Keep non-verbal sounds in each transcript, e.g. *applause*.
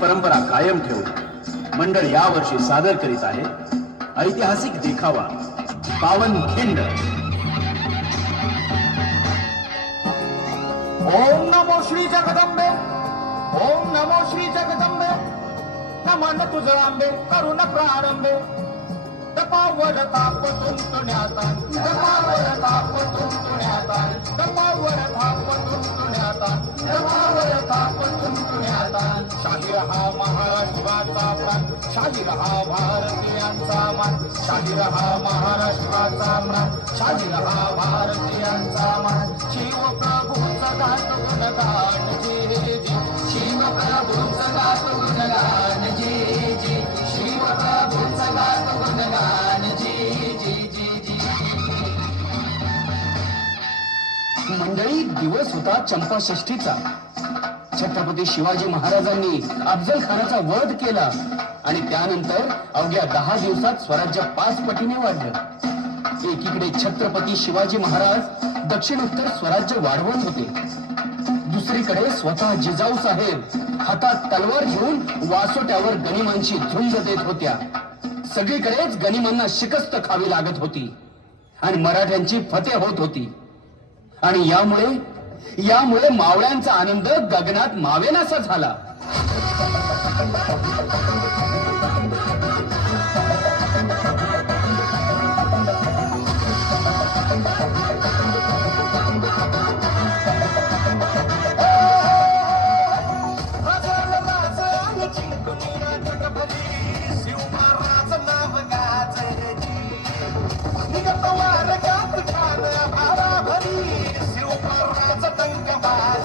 परंपरा कायम ठेवून मंडळ यावर्षी सादर करीत आहे. ऐतिहासिक देखावा पावन खिंड. ओम नमो श्री जगदंबे ओम नमो श्री जगदंबे. नमन तुझं आंबे करुण प्रारंभे. तपावर ताप तुंतुण्याता तपावर ताप तुंतुण्याता तपावर ताप तुंतुण्याता शाहीर हा महाराष्ट्राचा प्राण शाहीर हा भारतीयांचा मान शाहीर हा महाराष्ट्राचा प्राण शाहीर हा भारतीयांचा मान. शिव प्रभूचा गात गुणगान जे जे दिवस होता चंपाषष्ठीचा. छत्रपती शिवाजी महाराजांनी अफजल खानाचा वध केला आणि त्यानंतर अवघ्या दहा दिवसात स्वराज्य पाच पटीने वाढलं. एकीकडे छत्रपती शिवाजी महाराज दक्षिण उत्तर स्वराज्य वाढवत होते. दुसरीकडे स्वतः जिजाऊ साहेब हातात तलवार घेऊन वासोट्यावर गनिमांची झुंज देत होत्या. सगळीकडेच गनिमांना शिकस्त खावी लागत होती आणि मराठ्यांची फते होत होती. आणि यामुळे यामुळे मावळ्यांचा आनंद गगनात मावेनासा झाला.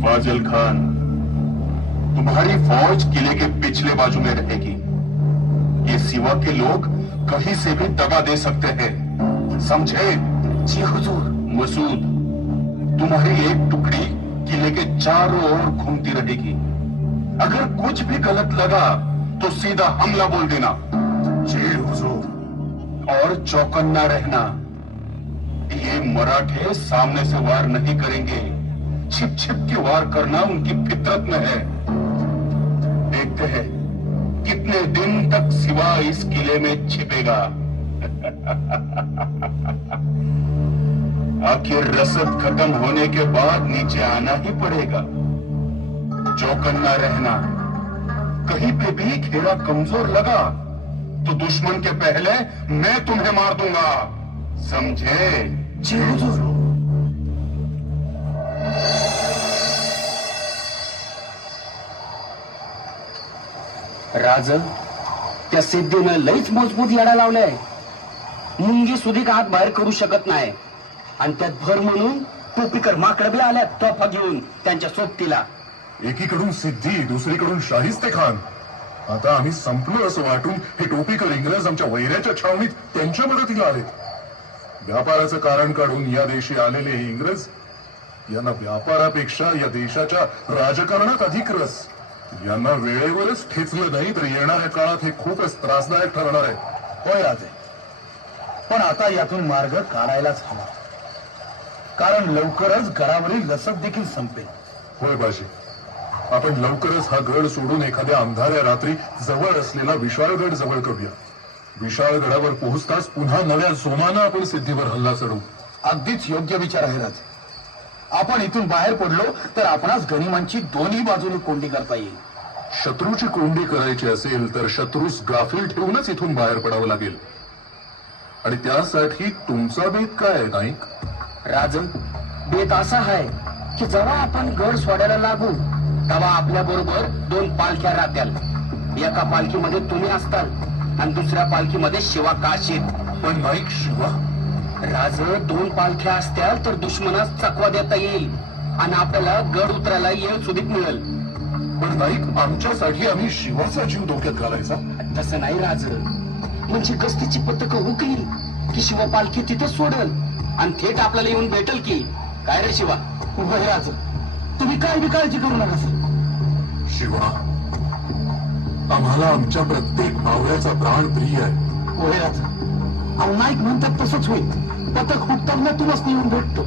फाजिल खान तुम्हारी फौज किले के पिछले बाजू में रहेगी। ये सिवा के लोग कहीं से भी दबा दे सकते हैं। समझे? जी हुजूर। मसूद तुम्हारी एक टुकड़ी किले के चारों ओर घूमती रहेगी। अगर कुछ भी गलत लगा तो सीधा हमला बोल देना। जी हुजूर। और चौकन्ना रहना। ये मराठे सामने से वार नहीं करेंगे। छिप छिप के वार करना उनकी फितरत में है। देखते हैं, कितने दिन तक सिवा इस किले में छिपेगा। *laughs* आखिर रसद खत्म होने के बाद नीचे आना ही पड़ेगा। चौकन्ना रहना। कहीं पे भी घेरा कमज़ोर लगा तो दुश्मन के पहले मैं तुम्हें मार दूँगा। समझे? जी राज त्या सिद्धीनं लईच मजबूत याडा लावलाय. मुंगी सुधीक हात बाहेर करू शकत नाही. आणि त्यात भर म्हणून टोपीकर माकडबी आल्या तोफा घेऊन त्यांच्या सोबतीला. एकीकडून सिद्धी दुसरीकडून शाहिस्ते खान. आता आम्ही संपलो असं वाटून हे टोपीकर इंग्रज आमच्या वैऱ्याच्या छावणीत त्यांच्या मदतीला आले व्यापाराचं कारण काढून या देशी आलेले हे इंग्रज यांना व्यापारापेक्षा या देशाच्या राजकारणात अधिक रस. यांना वेळेवरच ठेचलं नाही तर येणाऱ्या काळात हे खूपच त्रासदायक ठरणार आहे. होय राजे. पण आता यातून मार्ग काढायलाच हवा. कारण लवकरच गडावरील रसद देखील संपेल. होय बाजी. आपण लवकरच हा गड सोडून एखाद्या अंधाऱ्या रात्री जवळ असलेला विशाळगड जवळ करूया. विशाळगडावर पोहोचताच पुन्हा नव्या जोमानं आपण सिद्धीवर हल्ला चढवू. अगदीच योग्य विचार आहे राजे. आपण इथून बाहेर पडलो तर आपणास गनिमांची दोन्ही बाजूने कोंडी करता येईल. शत्रूची कोंडी करायची असेल तर शत्रूस गाफील ठेवूनच इथून बाहेर पडावं लागेल. आणि त्यासाठी तुमचा बेत काय आहे नाईक? राजन बेत असा आहे की जेव्हा आपण गड सोडायला लागू तेव्हा आपल्या बरोबर दोन पालख्या राहत्याल. एका पालखीमध्ये तुम्ही असताल आणि दुसऱ्या पालखीमध्ये शिवा काशीत पण नाईक शिवा? राज दोन पालख्या असत्याल तर दुश्मनास चकवा देता येईल. आणि आपल्याला गड उतरायला येळ सुधीत मिळेल. पण नाईक आमच्यासाठी आम्ही शिवाचा जीव धोक्यात घालायचा. तसं नाही राज. म्हणजे गस्तीची पथकं हुकली की शिवा पालखी तिथं सोडल आणि थेट आपल्याला येऊन भेटल की. काय रे शिवा? उभं राज. तुम्ही काय बी काळजी करू नका सर. शिवा आम्हाला आमच्या प्रत्येक मावळ्याचा प्राण प्रिय आहे. होय राज. अहो नाईक म्हणतात तसंच होईल. पथक तुम्हाला येऊन भेटतो.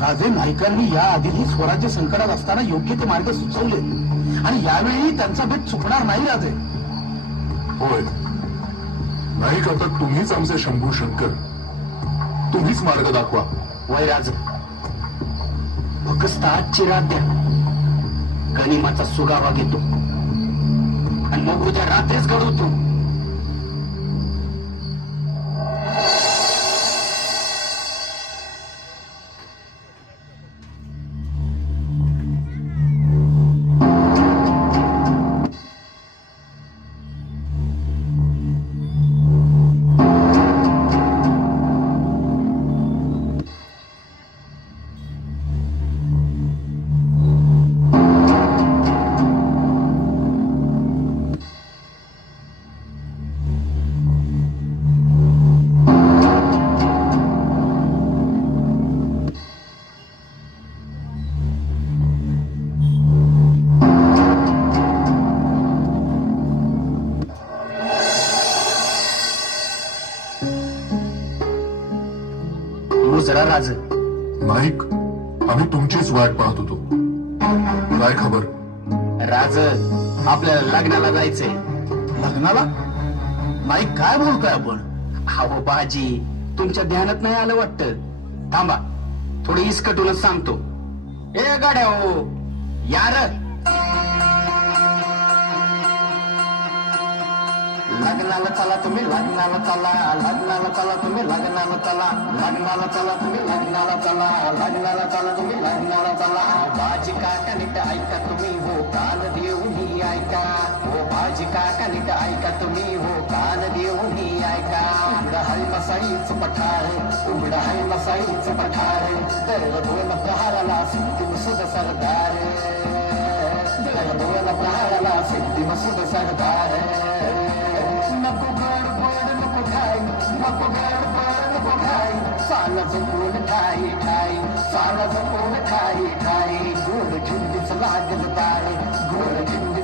राजे नाईकांनी या आधीही स्वराज्य संकटात असताना योग्य ते मार्ग सुचवले. आणि यावेळी त्यांचा भेट चुकणार नाही राजे. होय. नाईक आता तुम्हीच आमचे शंभू शंकर? तुम्हीच मार्ग दाखवा. वय राज. फक्त आजची रात द्या. गनिमाचा सुगावा घेतो. आणि मग उद्या रात्रीच घडवतो. नाईक काय बोलतोय आपण? अहो बाजी तुमच्या ध्यानात नाही आलं वाटत? थांबा थोडं इसकटूनच सांगतो. ए गाड्या हो यार लग्नाला चला तुम्ही लग्नाला चला लग्नाला चला तुम्ही लग्नाला चला लग्नाला चला तुम्ही लग्नाला चला लग्नाला चला तुम्ही लग्नाला चला. बाजी काका नीट ऐका तुम्ही हो काल देऊन ऐका. हो भाजी काका नीट ऐका? तुम्ही हो कान देऊन ऐका. उघडा हल मसाईच पठार उघड हल मसाईच पठार. तर दोन प्रहाराला सिद्धी मसुद सरदार. तर दोन प्रहाराला सिद्धी मसुद सरदार. नको गोड गोड नको खाई नको गोड गोड नको खाई साला जपून ठाई ठाई. साला जपून ठाई ठाई. गोड खिंडीच लागल तार. गोड खिंडीच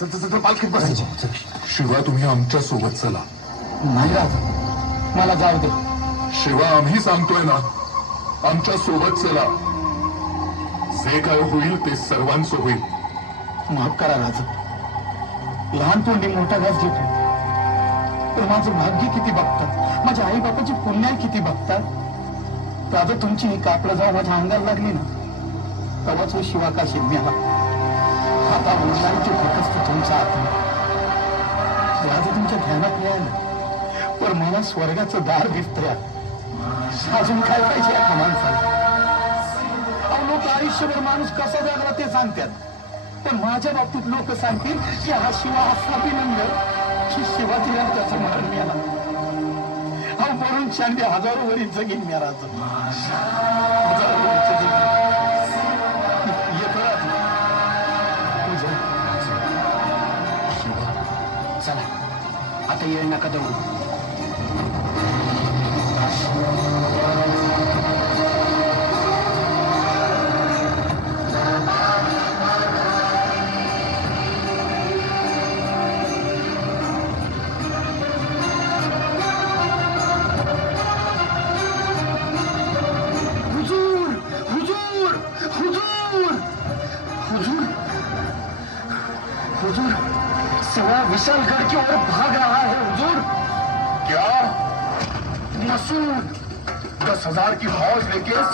चल पालखीत बसायची शिवा तुम्ही आमच्यासोबत चला नाही राज मला जाऊ दे शिवा आम्ही सांगतोय ना आमच्यासोबत चला जे काय होईल ते सर्वांचं होईल माफ करा राज लहान तोंडी मोठा घास घेतो पण माझं भाग्य किती बघतात माझ्या आई बापाची पुण्या किती बघतात राजा तुमची ही कापलं जाऊ माझ्या अंगाला लागली ना तेव्हाच शिवा का शिवण्याला आता वडिलांची तुमचा तुमच्या आत्मा राजा तुमच्या ध्यानात यायला. पण मला स्वर्गाचं दार दिसत्या. अजून काय पाहिजे एका माणसाला? अहो, लोक आयुष्यभर माणूस कसा जागला ते सांगतात. पण माझ्या बाबतीत लोक सांगतील की हा शिवा असा अभिनंदन की शिवाजीला त्याचं मरण मिळाला. हा म्हणून शांती हजारो वरील जगीन मिळाला. आता येळ नका दौडू विशालगढ़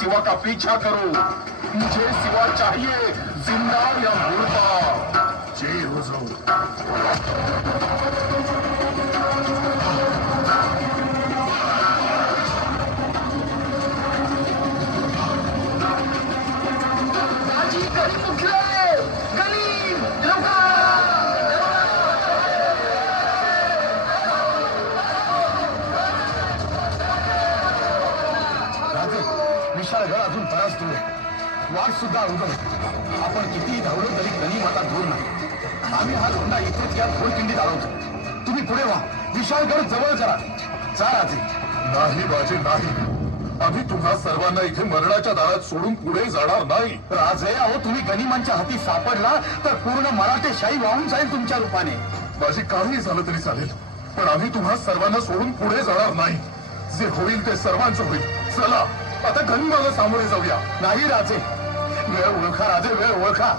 सिवा का पीछा करो. मुझे सिवा चाहिए. जिंदा या मुर्दा. जय हो जाओ. राजे नाही बाजी नाही. आम्ही तुम्हा सर्वांना इथे मरणाच्या दारात सोडून पुढे जाणार नाही. राजे अहो तुम्ही गनिमांच्या हाती सापडला तर पूर्ण मराठेशाही वाहून जाईल तुमच्या रूपाने. माझी काही झालं तरी चालेल. पण आम्ही तुम्हा सर्वांना सोडून पुढे जाणार नाही. जे होईल ते सर्वांचं होईल. चला आता गनिमाला सामोरे जाऊया. नाही राजे. वेळ ओळखा राजे वेळ ओळखा.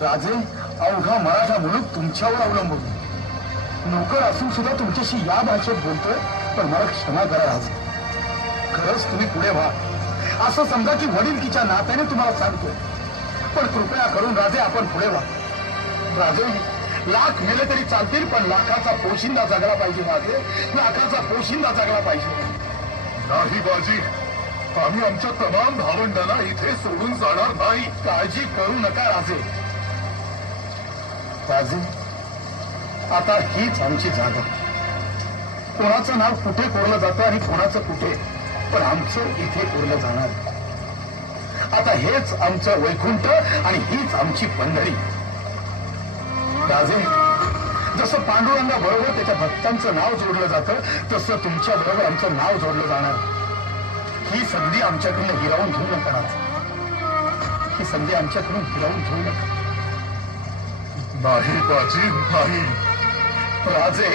राजे अवघा मराठा मुलूक तुमच्यावर अवलंबून नोकर असून सुद्धा तुमच्याशी या भाषेत बोलतोय पण मला क्षमा करा राजे खरंच तुम्ही पुढे व्हा. असं समजा की वडीलकीच्या नात्याने तुम्हाला सांगतोय. पण कृपया करून राजे आपण पुढे व्हा. राजे लाख मेले तरी चालतील पण लाखाचा पोशिंदा जगला पाहिजे राजे लाखाचा पोशिंदा जगला पाहिजे. नाही बाजी. आम्ही आमच्या तमाम भावंडांना इथे सोडून जाणार नाही. काळजी करू नका राजे. राजे आता हीच आमची जागा. कोणाचं नाव कुठे कोरलं जातं आणि कोणाचं कुठे? पण आमचं इथे कोरलं जाणार. आता हेच आमचं वैकुंठ आणि हीच आमची पंढरी. राजे जसं पांडुरंगा बरोबर त्याच्या भक्तांचं नाव जोडलं जातं तसं तुमच्या बरोबर आमचं नाव जोडलं जाणार. ही संधी आमच्याकडनं हिरावून घेऊ नका ही संधी आमच्याकडून हिरावून घेऊ नका. नाही बाजी नाही. राजे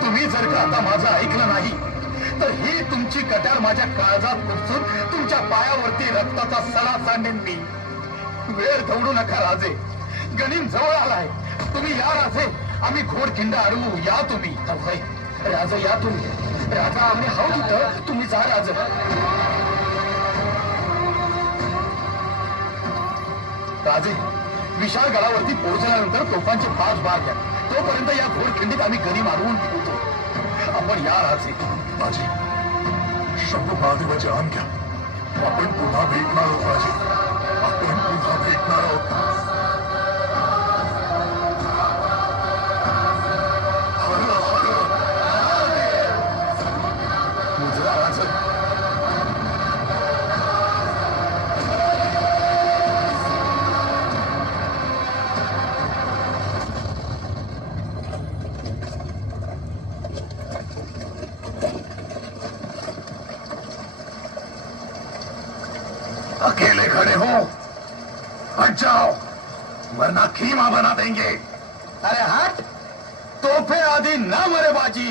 तुम्ही जर का आता माझं ऐकलं नाही तर ही तुमची कटार माझ्या काळजात कुचून तुमच्या पायावरती रक्ताचा सडा सांडेन मी. वेळ दौडू नका राजे. गणिम जवळ आलाय. तुम्ही या राजे. आम्ही घोडखिंड अडवू या तुम्ही. राजा या तुम्ही. राजा आम्ही हाऊ तिथं तुम्ही जा राज. राजे विशाळ गडावरती पोहोचल्यानंतर तोफांचे पाच बार घ्या. तोपर्यंत या घोडखिंडीत आम्ही गणी मारवून ठेवतो आपण या राजे बाजी शंभू महादेवाची आण घ्या आपण पुन्हा भेटणार आहोत बाजी आपण पुन्हा भेटणार आहोत देंगे अरे हट तोफे आधी ना मरे बाजी।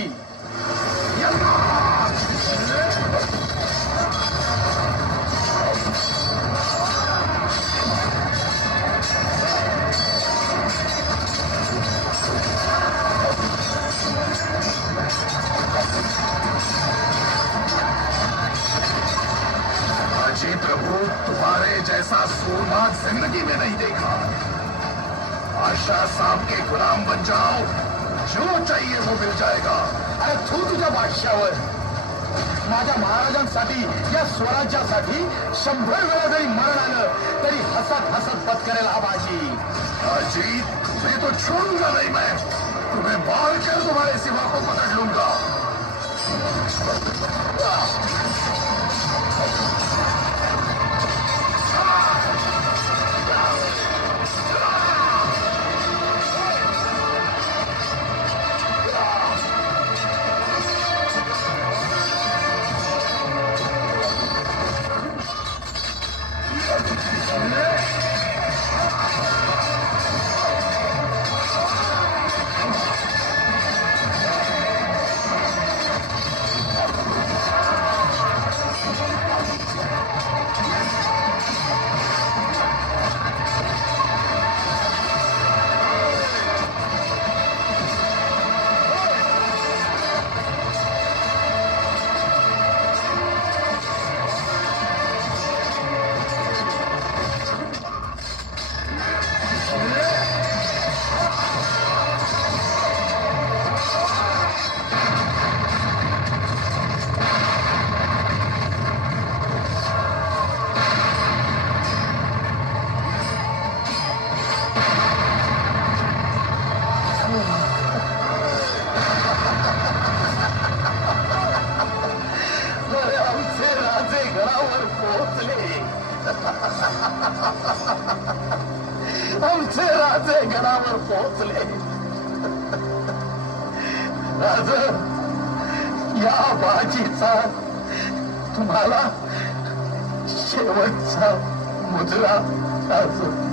अजी प्रभु, तुम्हारे जैसा सूरमा ज़िंदगी में नहीं देखा। बादशाह साहब के गुलाम बन जाओ। जो चाहिए वो मिल जाएगा। अरे तू तुझ्या बादशावर माझ्या महाराजांसाठी या स्वराज्यासाठी शंभर वेळा जरी मरण आलं तरी हसत हसत पत्करेल हा बाजी. अजी तुम्हें तो छोड़ूंगा नहीं मैं तुम्हें मार कर तुम्हारे सिवा को? पकड़ लूंगा आमचे राजे घरावर पोहोचले. राज या बाजीचा तुम्हाला शेवटचा मुजरा असो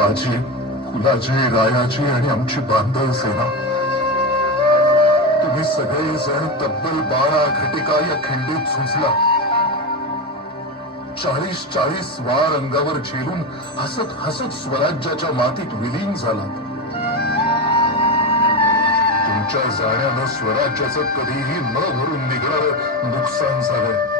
बाजी कुलाचे रायाचे आणि आमची बांधव सेना. तुम्ही सगळे जण तब्बल बारा घटिका या खिंडीत झुंजला चाळीस चाळीस वार अंगावर झेलून हसत हसत स्वराज्याच्या मातीत विलीन झाला तुमच्या जाण्यानं स्वराज्याचं कधीही न भरून निघणार नुकसान झालंय.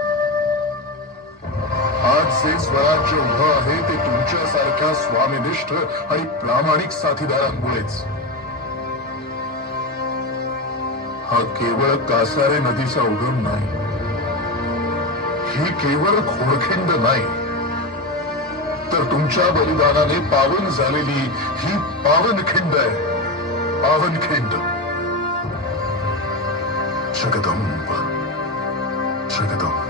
आज स्वराज्य उभं आहे ते तुमच्यासारख्या स्वामिनिष्ठ आणि प्रामाणिक साथीदारांमुळेच हा केवळ कासारे नदीचा उगम नाही ही केवळ खोडखिंड नाही तर तुमच्या बलिदानाने पावन झालेली ही पावनखिंड आहे पावनखिंड जगदंब जगदंब